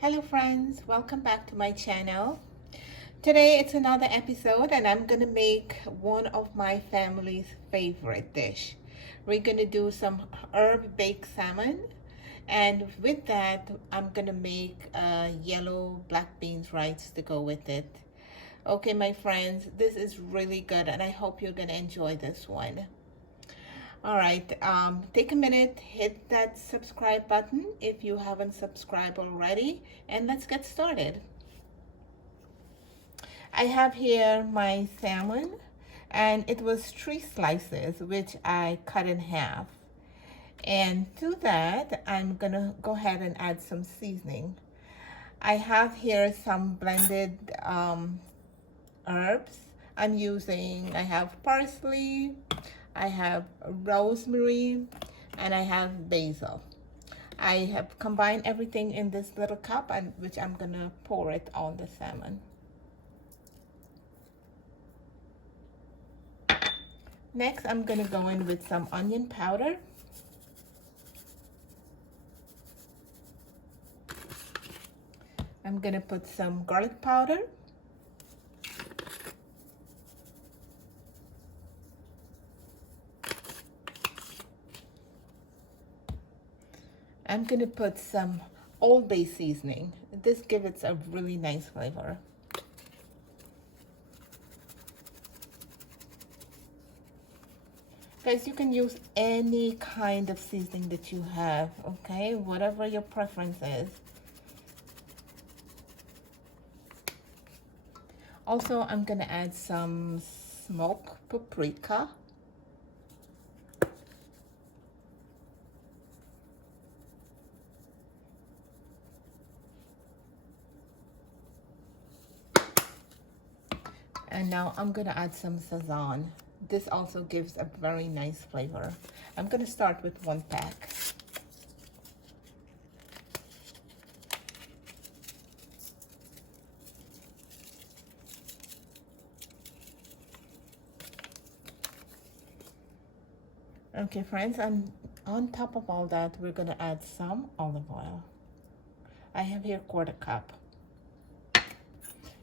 Hello friends, welcome back to my channel. Today it's another episode and I'm gonna make one of my family's favorite dish. We're gonna do some herb baked salmon, and with that I'm gonna make yellow black beans rice to go with it. Okay my friends, this is really good and I hope you're gonna enjoy this one. All right, take a minute, hit that subscribe button if you haven't subscribed already, and let's get started. I have here my salmon, and it was 3 slices, which I cut in half. And to that, I'm gonna go ahead and add some seasoning. I have here some blended herbs. I have parsley, I have rosemary, and I have basil. I have combined everything in this little cup, which I'm gonna pour it on the salmon. Next, I'm gonna go in with some onion powder. I'm gonna put some garlic powder. I'm gonna put some Old Bay seasoning. This gives it a really nice flavor. Guys, you can use any kind of seasoning that you have, okay? Whatever your preference is. Also, I'm gonna add some smoked paprika. And now I'm gonna add some sazon. This also gives a very nice flavor. I'm gonna start with 1 pack. Okay friends, and on top of all that, we're gonna add some olive oil. I have here 1/4 cup.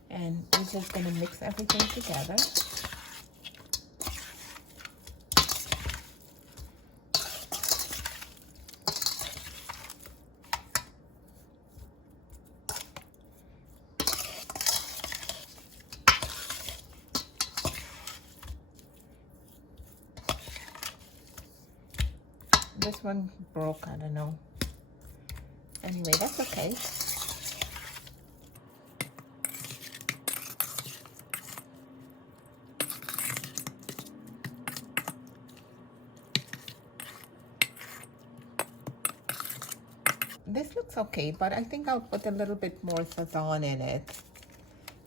And we're just gonna mix everything together. This one broke, I don't know. Anyway, that's okay. This looks okay, but I think I'll put a little bit more sazon in it,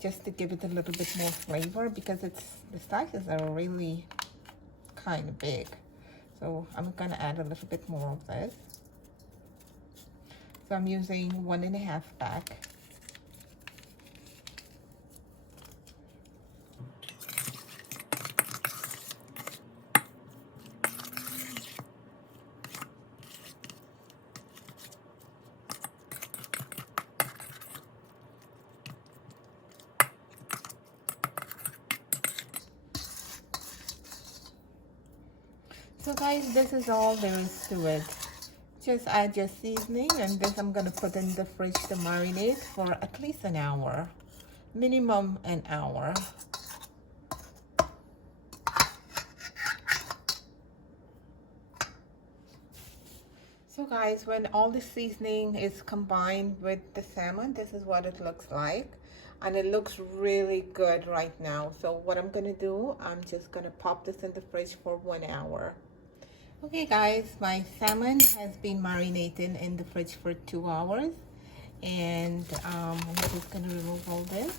just to give it a little bit more flavor, because the slices are really kind of big. So I'm gonna add a little bit more of this. So I'm using 1.5 pack. So guys, this is all there is to it. Just add your seasoning, and this I'm gonna put in the fridge to marinate for at least an hour, minimum an hour. So guys, when all the seasoning is combined with the salmon, this is what it looks like. And it looks really good right now. So what I'm gonna do, I'm just gonna pop this in the fridge for 1 hour. Okay guys, my salmon has been marinating in the fridge for 2 hours. And I'm just gonna remove all this.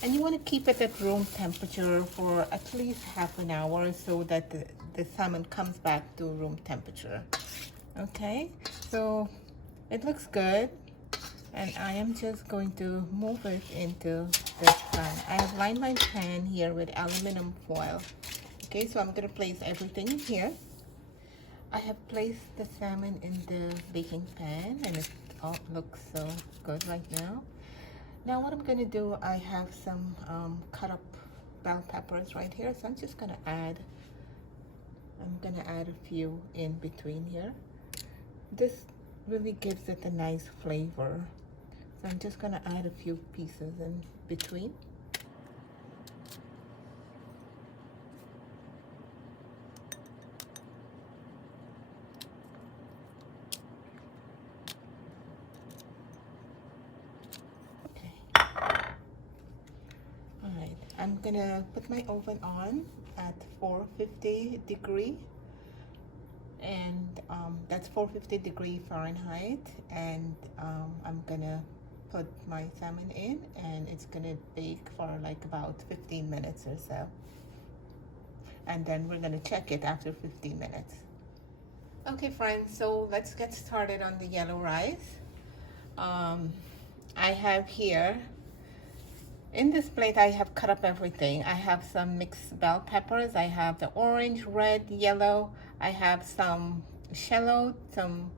And you wanna keep it at room temperature for at least half an hour so that the salmon comes back to room temperature. Okay, so it looks good. And I am just going to move it into this pan. I have lined my pan here with aluminum foil. Okay, so I'm gonna place everything in here. I have placed the salmon in the baking pan, and all looks so good right now. Now what I'm gonna do, I have some cut up bell peppers right here, so I'm gonna add a few in between here. This really gives it a nice flavor, so I'm just gonna add a few pieces in between. I'm gonna put my oven on at 450 degree, and that's 450 degree Fahrenheit, and I'm gonna put my salmon in, and it's gonna bake for like about 15 minutes or so, and then we're gonna check it after 15 minutes. Okay friends, so let's get started on the yellow rice. I have here, in this plate, I have cut up everything. I have some mixed bell peppers. I have the orange, red, yellow. I have some shallot, some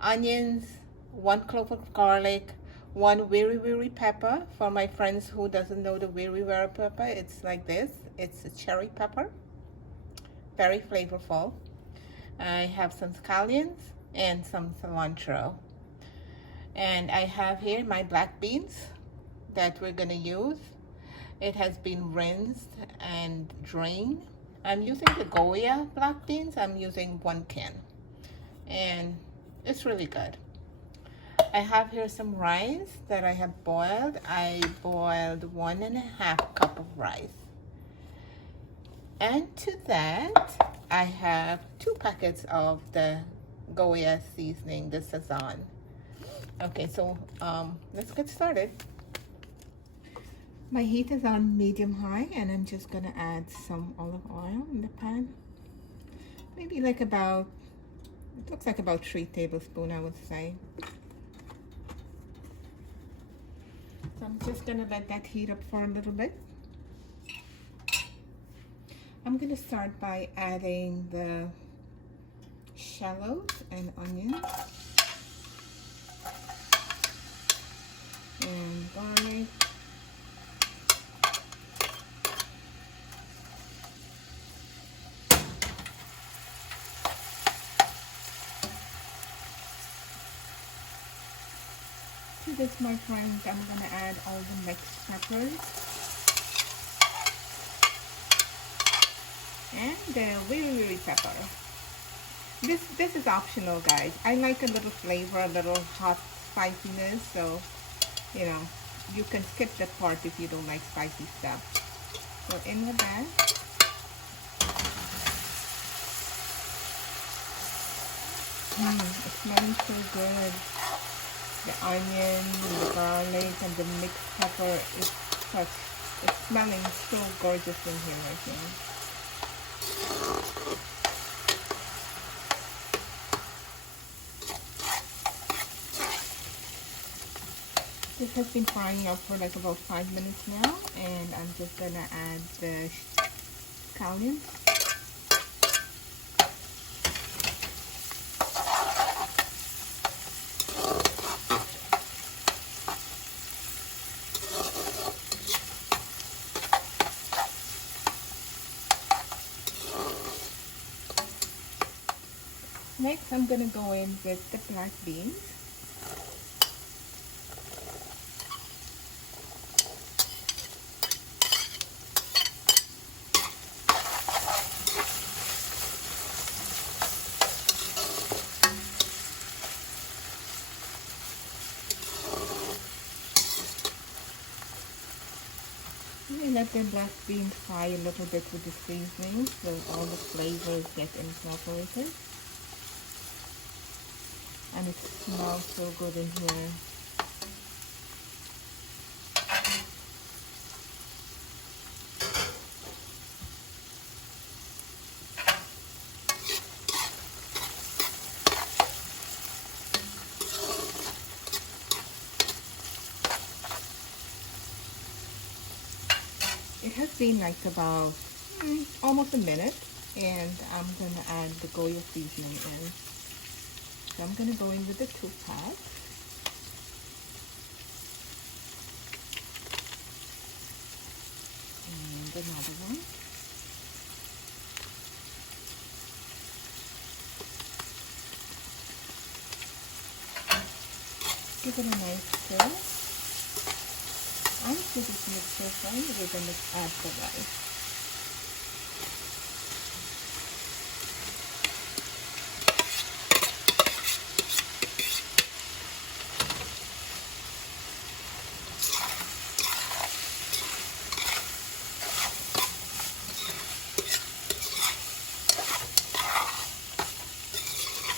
onions, 1 clove of garlic, 1 wiri pepper. For my friends who doesn't know the wiri pepper, it's like this. It's a cherry pepper, very flavorful. I have some scallions and some cilantro. And I have here my black beans that we're gonna use. It has been rinsed and drained. I'm using the Goya black beans. I'm using 1 can, and it's really good. I have here some rice that I have boiled. I boiled 1.5 cup of rice. And to that, I have 2 packets of the Goya seasoning, the Sazon. Okay, so let's get started. My heat is on medium high, and I'm just gonna add some olive oil in the pan. Maybe like about, it looks like about 3 tablespoons, I would say. So I'm just gonna let that heat up for a little bit. I'm gonna start by adding the shallots and onions and garlic. To this, my friends, I'm gonna add all the mixed peppers and the wiri pepper. This is optional, guys. I like a little flavor, a little hot spiciness, so you know, you can skip that part if you don't like spicy stuff. So in with that. It's smelling so good. The onion, the garlic, and the mixed pepper is it's smelling so gorgeous in here right now. This has been frying up for like about 5 minutes now, and I'm just gonna add the scallions. Next, I'm gonna go in with the black beans. Let the black beans fry a little bit with the seasoning so all the flavors get incorporated. And it smells so good in here. It has been like about almost a minute, and I'm gonna add the Goya seasoning in. So I'm gonna go in with the 2 pack. Give it a nice stir. And to this mixture, friends, we're going to add the rice.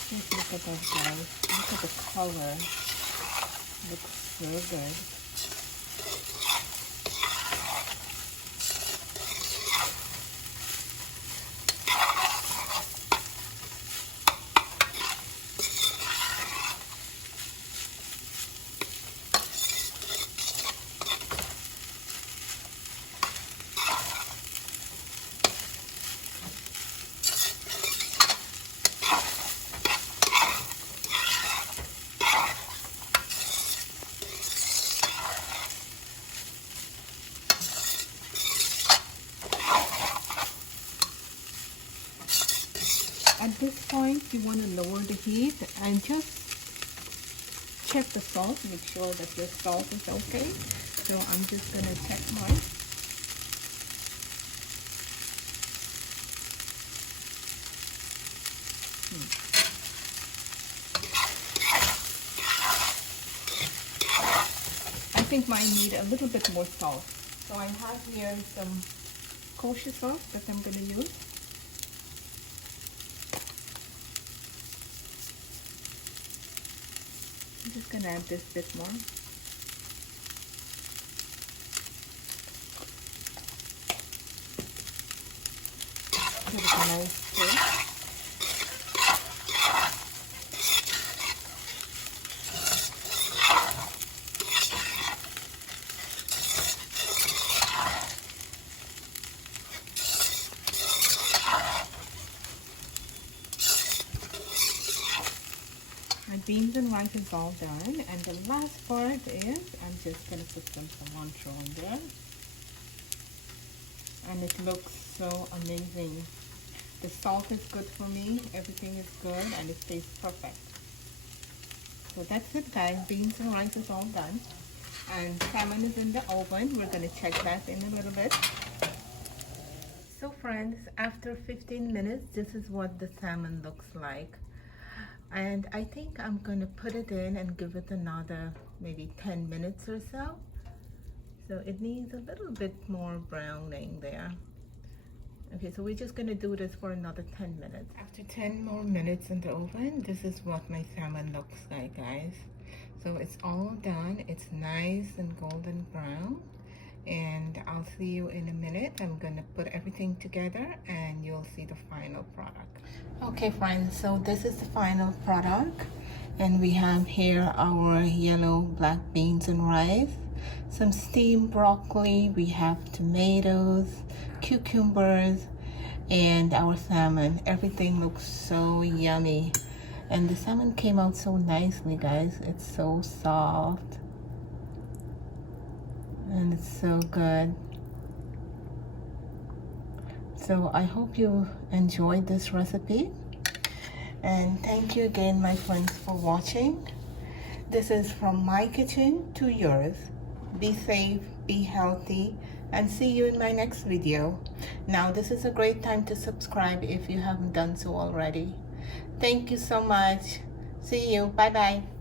Just look at that, guys. Look at the color. Looks so good. At this point, you want to lower the heat and just check the salt. Make sure that your salt is okay. So I'm just going to check mine. I think mine need a little bit more salt. So I have here some kosher salt that I'm going to use. I'm just going to add this bit more. Give it a nice stir. My beans and rice is all done, and the last part is I'm just going to put some cilantro in there, and it looks so amazing. The salt is good for me, everything is good, and it tastes perfect. So that's it, guys. Beans and rice is all done, and salmon is in the oven. We're going to check that in a little bit. So friends, after 15 minutes, this is what the salmon looks like. And I think I'm going to put it in and give it another maybe 10 minutes or so. So it needs a little bit more browning there. Okay, so we're just going to do this for another 10 minutes. After 10 more minutes in the oven, this is what my salmon looks like, guys. So it's all done. It's nice and golden brown. And I'll see you in a minute. I'm gonna put everything together and you'll see the final product. Okay friends, so this is the final product, and we have here our yellow black beans and rice, some steamed broccoli, we have tomatoes, cucumbers, and our salmon. Everything looks so yummy, and the salmon came out so nicely, guys. It's so soft and it's so good. So I hope you enjoyed this recipe, and thank you again, my friends, for watching. This is from my kitchen to yours. Be safe, be healthy, and see you in my next video. Now this is a great time to subscribe if you haven't done so already. Thank you so much. See you. Bye bye.